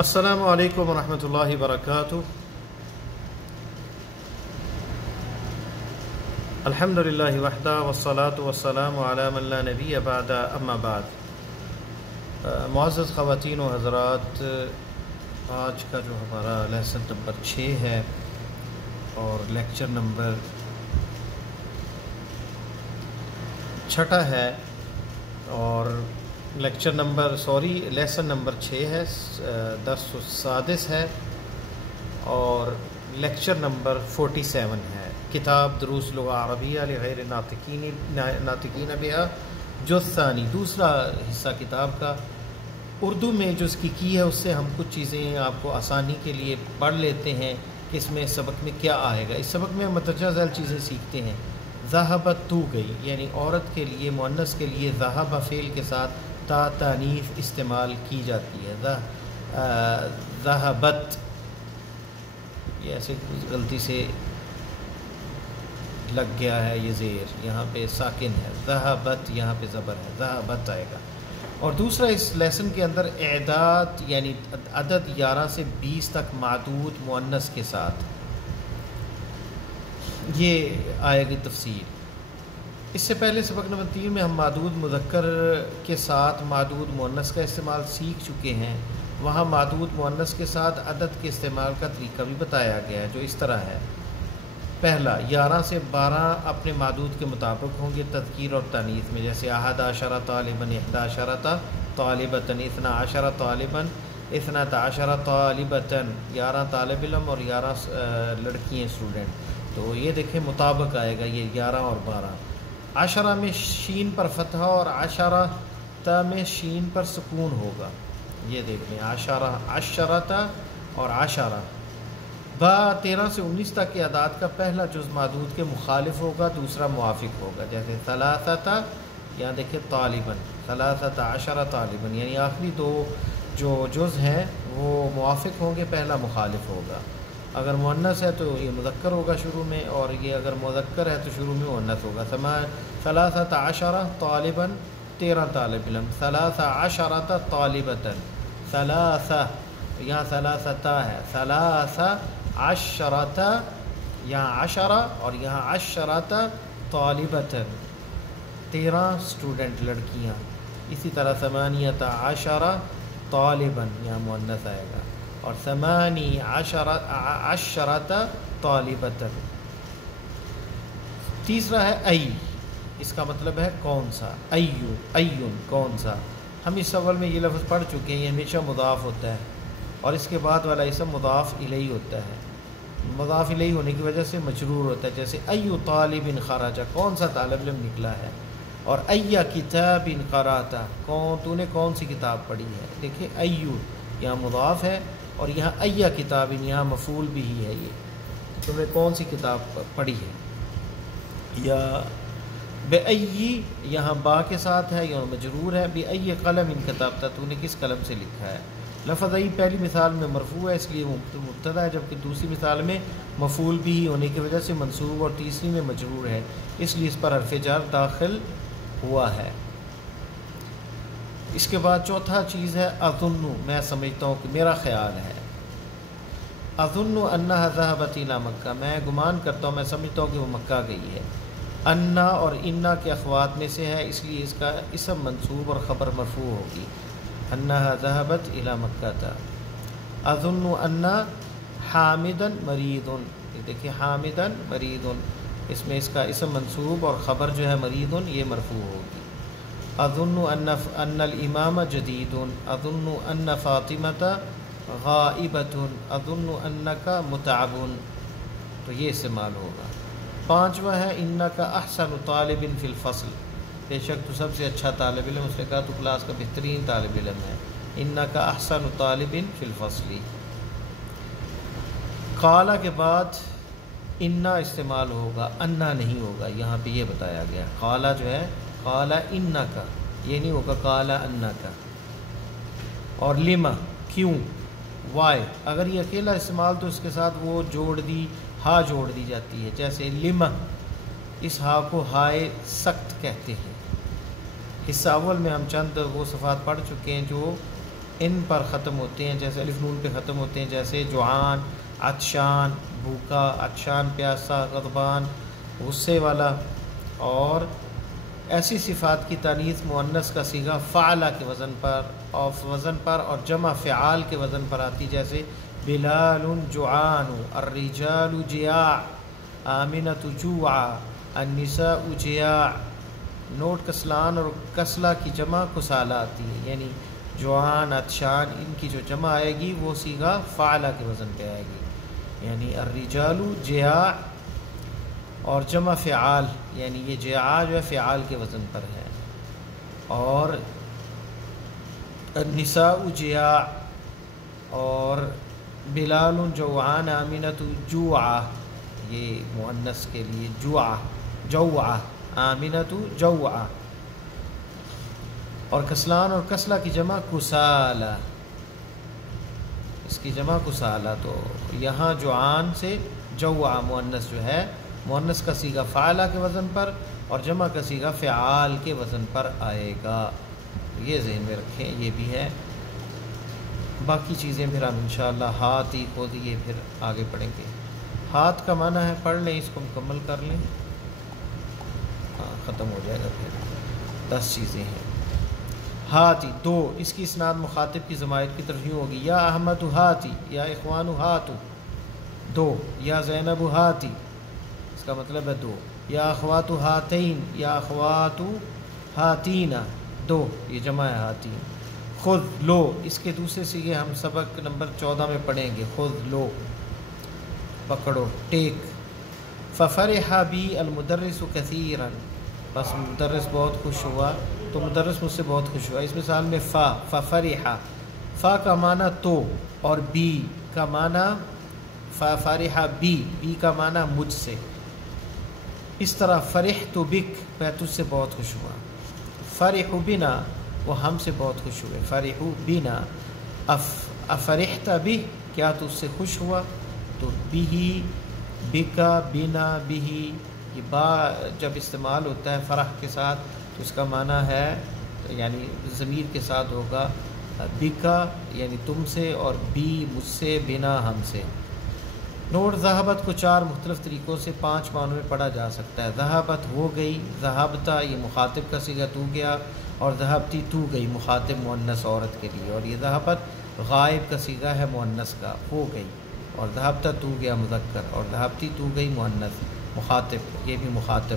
السلام علیکم ورحمۃ اللہ وبرکاتہ۔ الحمد للہ وحدہ والصلاة والسلام علی من لا نبی بعد اما بعد۔ معزز خواتین و حضرات، آج کا جو ہمارا لیسن نمبر 6 ہے اور لیکچر نمبر 6 ہے اور لیسن نمبر 6 ہے، درس السادس ہے اور لیکچر نمبر 47 ہے۔ کتاب دروس لغہ عربیہ لغیر ناطقین بہا جز ثانی، دوسرا حصہ کتاب کا اردو میں جز کی ہے، اس سے ہم کچھ چیزیں آپ کو آسانی کے لیے پڑھ لیتے ہیں کہ اس میں سبق میں کیا آئے گا۔ اس سبق میں ہم مندرجہ ذیل چیزیں سیکھتے ہیں۔ ذہبت تو گئی، یعنی عورت کے لیے مؤنث کے لیے ذہب فعل کے ساتھ تا تانیث استعمال کی جاتی ہے۔ ذہبت، یہ ایسے غلطی سے لگ گیا ہے، یہ زیر یہاں پہ ساکن ہے، ذہبت یہاں پہ زبر ہے، ذہبت آئے گا۔ اور دوسرا اس لیسن کے اندر اعداد، یعنی عدد 11 سے 20 تک معدود مؤنث کے ساتھ، یہ آئے گی تفصیل۔ اس سے پہلے سبق نمبر 3 میں ہم معدود مذکر کے ساتھ معدود مؤنث کا استعمال سیکھ چکے ہیں۔ وہاں معدود مؤنث کے ساتھ عدد کے استعمال کا طریقہ بھی بتایا گیا ہے، جو اس طرح ہے۔ پہلا، 11 سے 12 اپنے معدود کے مطابق ہوں گے تذکیر اور تانیث میں، جیسے 11 طالباً، 11 طالبتاً، 12 طالباً، 12 طالبتاً، 11 طالب علم اور 11 لڑکی ہیں اسٹوڈنٹ۔ تو یہ دیکھیں مطابق آئے گا، یہ 11 اور 12۔ 10 میں شین پر فتحہ اور 10 میں شین پر سکون ہوگا، یہ دیکھ لیں، 10 اور 10۔ 13 سے 19 تک کے اعداد کا پہلا جز معدود کے مخالف ہوگا، دوسرا موافق ہوگا، جیسے 3، یہاں دیکھیں طالباً، 13 طالباً، یعنی آخری دو جو جز ہیں وہ موافق ہوں گے، پہلا مخالف ہوگا۔ اگر مؤنث ہے تو یہ مذکر ہوگا شروع میں، اور یہ اگر مذکر ہے تو شروع میں مؤنث ہوگا۔ 13 طالباً، 13 طالب علم، 13 طالبتاً، یہاں 13 ہے، 13 یہاں 10 اور یہاں 10 طالبتاً، 13 اسٹوڈنٹ لڑکیاں۔ اسی طرح 18 طالباً، یہاں مؤنث آئے گا، اور 18 طالبتاً۔ تیسرا ہے ای، اس کا مطلب ہے کون سا، ایون کون سا۔ ہم اس اول میں یہ لفظ پڑھ چکے ہیں، یہ ہمیشہ مضاف ہوتا ہے، اور اس کے بعد والا اسم مضاف الیہ ہوتا ہے۔ مضاف الیہ ہونے کی وجہ سے مجرور ہوتا ہے، جیسے ایو طالب خرج، کون سا طالب علم نکلا ہے، اور ای کتاب قرأت، تو نے کون سی کتاب پڑھی ہے۔ دیکھیں ایو یہاں مضاف ہے، اور یہاں ای کتاب، یہاں مفعول بھی ہی ہے، یہ تم نے کون سی کتاب پڑھی ہے۔ یا بے ای، یہاں با کے ساتھ ہے، یہاں مجرور ہے، بے ای قلم کتابتا، تو نے کس قلم سے لکھا ہے۔ لفظ ای پہلی مثال میں مرفوع ہے، اس لیے مبتدا ہے، جبکہ دوسری مثال میں مفعول بھی ہونے کی وجہ سے منصوب، اور تیسری میں مجرور ہے، اس لیے اس پر حرف جر داخل ہوا ہے۔ اس کے بعد چوتھا چیز ہے اظن، میں سمجھتا ہوں کہ میرا خیال ہے، اظن انہا ذہبت الی مکہ، میں گمان کرتا ہوں، میں سمجھتا ہوں کہ وہ مکہ گئی ہے۔ انا اور انا کے اخوات میں سے ہے، اس لیے اس کا اسم منصوب اور خبر مرفوع ہوگی، انہا ذہبت الی مکہ تھا۔ اظن انا حامدن مریضن، دیکھیں حامدن مریضن، اس میں اس کا اسم منصوب اور خبر جو ہے مریضن یہ مرفوع ہوگی۔ اظن ان الامام جدید، اظن ان فاطمۃ غائبۃ، اظن انک متعب، تو یہ استعمال ہوگا۔ 5واں ہے انک احسن طالب فی الفصل، بے شک تو سب سے اچھا طالب علم، اس نے کہا تو کلاس کا بہترین طالب علم ہے، انک احسن طالب فی الفصل۔ قال کے بعد انا استعمال ہوگا، انا نہیں ہوگا، یہاں پہ یہ بتایا گیا۔ قال جو ہے، قال انک، یہ نہیں ہوگا قال انک۔ اور لما، کیوں، وائی، اگر یہ اکیلا استعمال تو اس کے ساتھ وہ جوڑ دی، ہا جوڑ دی جاتی ہے، جیسے لما، اس ہا کو ہائے سخت کہتے ہیں۔ حصہ اول میں ہم چند وہ صفات پڑھ چکے ہیں جو ان پر ختم ہوتے ہیں، جیسے الف نون پہ ختم ہوتے ہیں، جیسے جوعان، عطشان بھوکا، عطشان پیاسا، غضبان غصے والا. اور ایسی صفات کی تانیث مؤنث کا صیغہ فعلہ کے وزن پر اور جمع فعال کے وزن پر آتی، جیسے بلال جوعان، الرجال جیاع، آمنۃ جوعا، النساء جیاع. نوٹ کسلان اور کسلا کی جمع کسالہ آتی ہے، یعنی جوعان، عطشان، ان کی جو جمع آئے گی وہ صیغہ فعلہ کے وزن پہ آئے گی، یعنی الرجال جیاع. اور جمع فعال، یعنی یہ جیاع جو ہے فعال کے وزن پر ہے. اور النساء جیاع اور بلال جوعان، آمنۃ جوعا، یہ مؤنث کے لیے جوعا، آمنۃ جوعا. اور کسلان اور کسلا کی جمع کسالہ، اس کی جمع کسالہ. تو یہاں جوعان سے جوعا مؤنث جو ہے، مؤنث کا صیغہ فعلہ کے وزن پر اور جمع کا صیغہ فعال کے وزن پر آئے گا. یہ ذہن میں رکھیں، یہ بھی ہے. باقی چیزیں پھر ہم انشاءاللہ ہاتھی خود یہ پھر آگے پڑھیں گے. ہاتھ کا معنی ہے، پڑھ لیں اس کو مکمل کر لیں، ہاں ختم ہو جائے گا. پھر 10 چیزیں ہیں. ہاتھی دو، اس کی اسناد مخاطب کی ضمائر کی طرف یوں ہوگی، یا احمد ہاتھی، یا اخوان ہاتو دو، یا زینب ہاتھی، اس کا مطلب ہے دو، یا اخوات ہاتین، یا اخوات ہاتین دو، یہ جمع ہے ہاتین. خود لو، اس کے دوسرے صیغے ہم سبق نمبر 14 میں پڑھیں گے. خود لو، پکڑو، ٹیک. ففرح بی المدرس کثیرا، بس مدرس بہت خوش ہوا، تو مدرس مجھ سے بہت خوش ہوا. اس مثال میں ففرح، فا کا معنی تو اور بی کا معنی فرح بی کا معنی مجھ سے. اس طرح فرحت بک، میں تجھ سے بہت خوش ہوا. فرح بنا، وہ ہم سے بہت خوش ہوئے. فرح بنا. افرحت بہ، کیا تجھ سے خوش ہوا؟ تو بھی، بکا، بنا، بھی، یہ با جب استعمال ہوتا ہے فرح کے ساتھ تو اس کا معنی ہے یعنی ضمیر کے ساتھ ہوگا بکا یعنی تم سے، اور بی مجھ سے، بنا ہم سے. نوٹ ذہبت کو 4 مختلف طریقوں سے 5 معنوں میں پڑھا جا سکتا ہے. ذہبت ہو گئی، ذہبتا یہ مخاطب کا صیغہ تو گیا، اور ذہبتی تو گئی مخاطب مؤنث عورت کے لیے. اور یہ ذہبت غائب کا صیغہ ہے مؤنث کا، ہو گئی. اور ذہبتا تو گیا مذکر، اور ذہبتی تو گئی مؤنث مخاطب، یہ بھی مخاطب.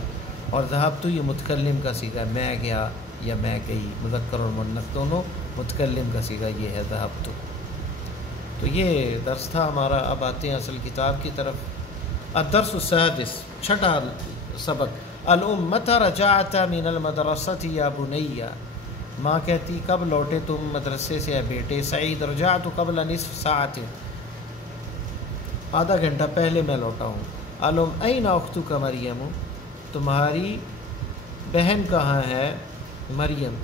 اور ذہبتو یہ متکلم کا صیغہ ہے، میں گیا یا میں گئی، مذکر اور مؤنث دونوں، متکلم کا صیغہ یہ ہے ذہبتو. تو یہ درس تھا ہمارا. اب آتے ہیں اصل کتاب کی طرف. الدرس السادس، 6واں سبق. الام متی رجعت من المدرسۃ یا بنی، ماں کہتی کب لوٹے تم مدرسے سے اے بیٹے. سعید رجعت قبل نصف ساعت، آدھا گھنٹہ پہلے میں لوٹا ہوں. الام این اختک مریم، تمہاری بہن کہاں ہے مریم.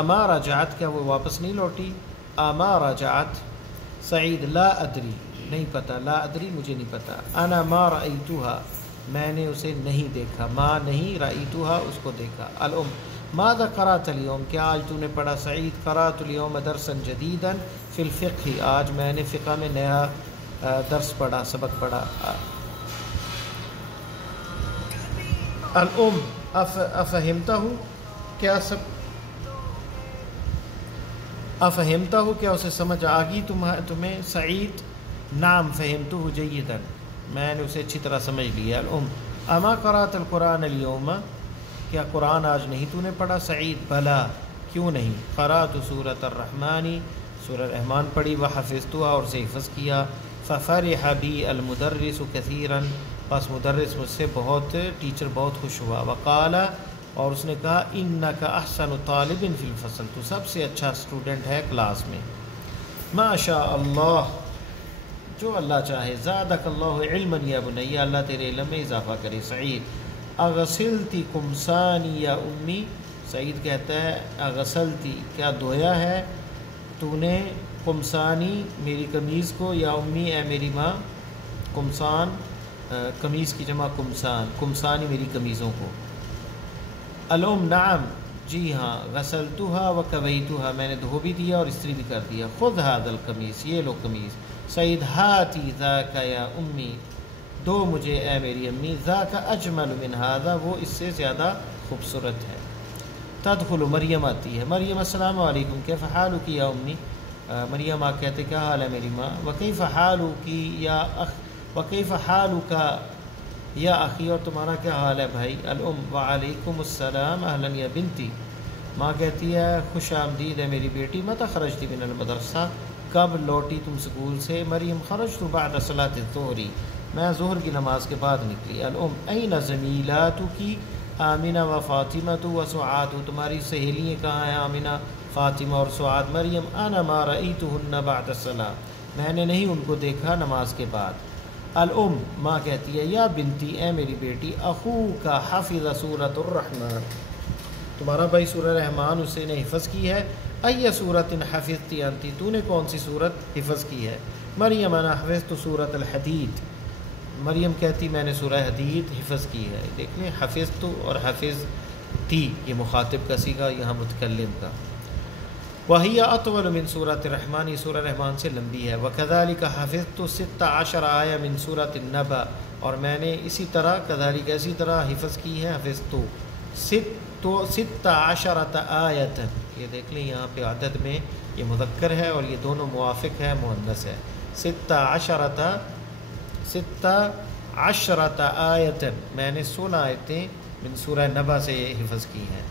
اما رجعت، کیا وہ واپس نہیں لوٹی. اما رجعت. سعید لا ادری، نہیں پتہ. لا ادری مجھے نہیں پتہ. انا ما رأیتها، میں نے اسے نہیں دیکھا. ما نہیں، رأیتها اس کو دیکھا. الام ماذا قرأت اليوم، کیا آج تو نے پڑھا. سعید قرأت اليوم درسا جديدا في الفقه، آج میں نے فقہ میں نیا درس پڑھا، سبق پڑھا. الام افہمتہ، کیا افہمتہ، کیا اسے سمجھ آگی تمہیں. سعید نعم فہمتہ جیدا، میں نے اسے اچھی طرح سمجھ لیا. الام اما قرأت القرآن اليوم، کیا قرآن آج نہیں تو نے پڑھا. سعید بلا، کیوں نہیں. قرأت سورۃ الرحمن، سورہ رحمان پڑھی. وحفظتها، اور سے حفظ کیا. ففرح بی المدرس کثیرا، بس مدرس مجھ سے بہت، ٹیچر بہت خوش ہوا. وقال، اور اس نے کہا انک احسن طالب فی الفصل، تو سب سے اچھا اسٹوڈنٹ ہے کلاس میں. ما شاء اللہ، جو اللہ چاہے. زادک اللہ علما یا بنی، اللہ تیرے علم میں اضافہ کرے. سعید اغسلتی قمصانی یا امی، سعید کہتا ہے اغسلتی، کیا دھویا ہے تو نے. قمصانی میری قمیض کو، یا امی اے میری ماں. قمصان قمیض کی جمع قمصان، قمصانی میری قمیضوں کو. الام نعم، جی ہاں، غسلتها و کویتها، میں نے دھو بھی دیا اور استری بھی کر دیا. خذ هذا القمیص، یہ لو قمیص. سعید ہاتی ذاک یا امی، دو مجھے اے میری امی. ذاک اجمل من هذا، وہ اس سے زیادہ خوبصورت ہے. تدخل، مریم آتی ہے. مریم السلام علیکم، کیف حالک یا امی. مریم آ کہتے کیا حال ہے میری ماں. وکیف حالک یا اخ، وکیف حالک یا اخی، اور تمہارا کیا حال ہے بھائی. الام، وعلیکم السلام اہلا یا بنتی. ماں کہتی ہے خوش آمدید ہے میری بیٹی. متى خرجتی من المدرسہ، کب لوٹی تم سکول سے. مریم، خرجت بعد صلاۃ الظہر، میں ظہر کی نماز کے بعد نکلی. الام، این زمیلاتک آمنہ و فاطمہ و سعاد، تمہاری سہیلیاں کہاں ہیں آمنہ، فاطمہ اور سعاد. مریم، انا ما رأیتهن بعد الصلاۃ، میں نے نہیں ان کو دیکھا نماز کے بعد. الام، ماں کہتی ہے یا بنتی، اے میری بیٹی. اخوک حفظ سورۃ الرحمن، تمہارا بھائی سورہ رحمان اسے نے حفظ کی ہے. ای سورۃ حفظتی انتی، تو نے کون سی سورت حفظ کی ہے. مریم، انا حفظت سورۃ الحدید. مریم کہتی میں نے سورہ حدید حفظ کی ہے. دیکھ لیں، حفظت اور حفظ تی، یہ مخاطب کا صیغہ، یہاں متکلم کا. وہی اطول من سورۃ الرحمن، یہ سورہ رحمان سے لمبی ہے. وکذالک حفظت 16 آیہ من سورۃ النبأ، اور میں نے اسی طرح کذالک اسی طرح حفظ کی ہے حفظت 16 آیت. یہ دیکھ لیں یہاں پہ عدد میں یہ مذکر ہے اور یہ دونوں موافق ہے، مؤنث ہے. 16 آیت، میں نے 16 آیتیں من سورہ نبا سے یہ حفظ کی ہیں.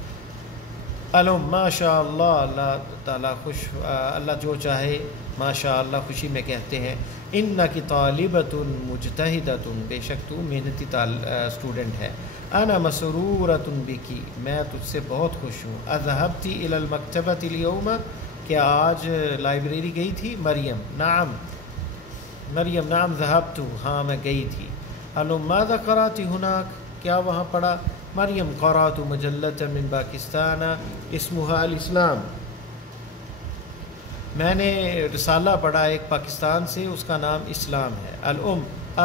الم، ماشاء اللہ، اللہ تعالیٰ خوش، اللہ جو چاہے ماشاء اللہ خوشی میں کہتے ہیں. انک طالبۃ مجتہدۃ، بے شک تو محنتی اسٹوڈنٹ ہے. انا مسرورۃ بکی، میں تجھ سے بہت خوش ہوں. اذهبت الی المکتبۃ اليوم، کیا آج لائبریری گئی تھی. مریم، نعم. مریم، نعم ذهبت، ہاں میں گئی تھی. الم، ماذا قرأت هناك، کیا وہاں پڑھا. مریم، قرأت مجلۃ من پاکستان اسمها الاسلام، میں نے رسالہ پڑھا ایک پاکستان سے، اس کا نام اسلام ہے. الام،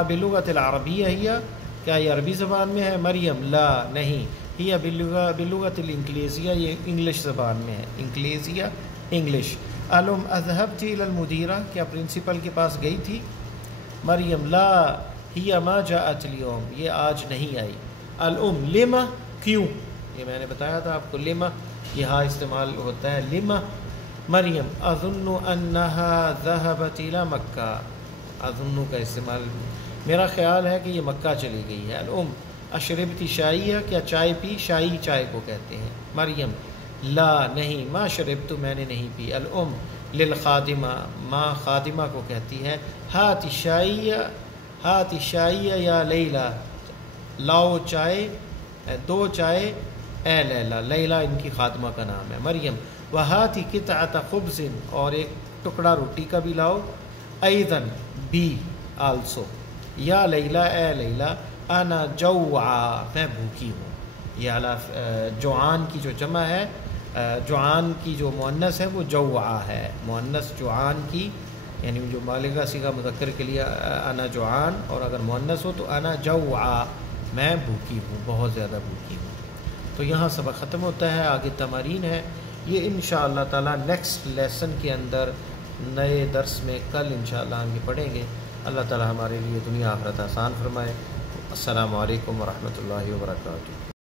بلغت العربیہ ہی، کیا یہ عربی زبان میں ہے. مریم، لا، نہیں. ہی بلغت الانگلیزیہ، یہ انگلش زبان میں ہے. انگلیزیہ، انگلش. الام، اذهبت الى المدیرہ، کیا پرنسپل کے پاس گئی تھی. مریم، لا، ہی ما جاءت اليوم، یہ آج نہیں آئی. الام، لما، کیوں، یہ میں نے بتایا تھا آپ کو. لما یہاں استعمال ہوتا ہے لما. مریم، اظن انها ذهبت الى مکہ، اظن کا استعمال، میرا خیال ہے کہ یہ مکہ چلی گئی ہے. الام، اشربتی شائیہ، کیا چائے پی. شائی چائے کو کہتے ہیں. مریم، لا، نہیں. ما شربت، میں نے نہیں پی. الام، للخادمہ، ماں خادمہ کو کہتی ہے. ہات شائیہ، ہات شائیہ یا لیلہ، لاؤ چائے، دو چائے اے لیلہ. لیلہ ان کی خادمہ کا نام ہے. مریم، وہاتی قطعۃ خبز، اور ایک ٹکڑا روٹی کا بھی لاؤ. ایضاً، بی، آلسو. یا لیلہ، اے لیلہ. انا جوعا، میں بھوکی ہوں. یہ جوعان کی جو جمع ہے، جوعان کی جو مؤنث ہے وہ جوعا ہے. مؤنث جوعان کی، یعنی جو بالغہ صیغہ مذکر کے لیے انا جوعان، اور اگر مؤنث ہو تو انا جوعا، میں بھوکی ہوں، بہت زیادہ بھوکی ہوں. تو یہاں سبق ختم ہوتا ہے. آگے تمارین ہے، یہ انشاءاللہ تعالی نیکسٹ لیسن کے اندر نئے درس میں کل انشاءاللہ ہم یہ پڑھیں گے. اللہ تعالی ہمارے لیے دنیا آخرت آسان فرمائے. السلام علیکم ورحمۃ اللہ وبرکاتہ.